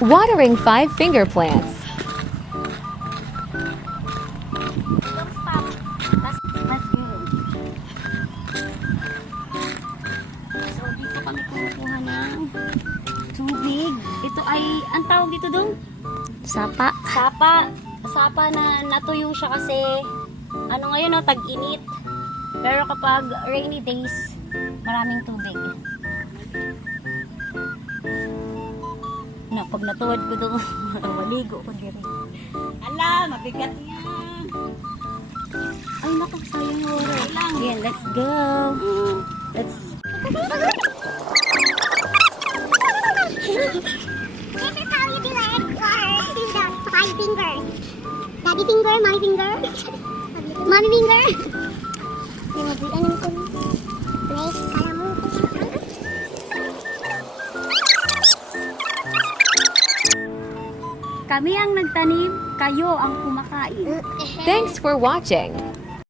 Watering 5-finger plants. Don't stop. Mas yun. So, dito kami kumukuha ng tubig. Ito ay, ang tawag dito dong? Sapa. Sapa na natuyo siya kasi, ano ngayon, no, tag-init. Pero kapag rainy days, maraming tubig. Na, pag natuwad ko doon, maligo ko diri. Ala, mabigat niya. Ay, naku, sayang yung water. Yan, let's go. Let's... This is how you do it. Do the 5 fingers. Daddy finger, mommy finger. Mommy finger. Ano ko? Wait, kala mo. Kami ang nagtanim, kayo ang kumakain. Thanks for watching.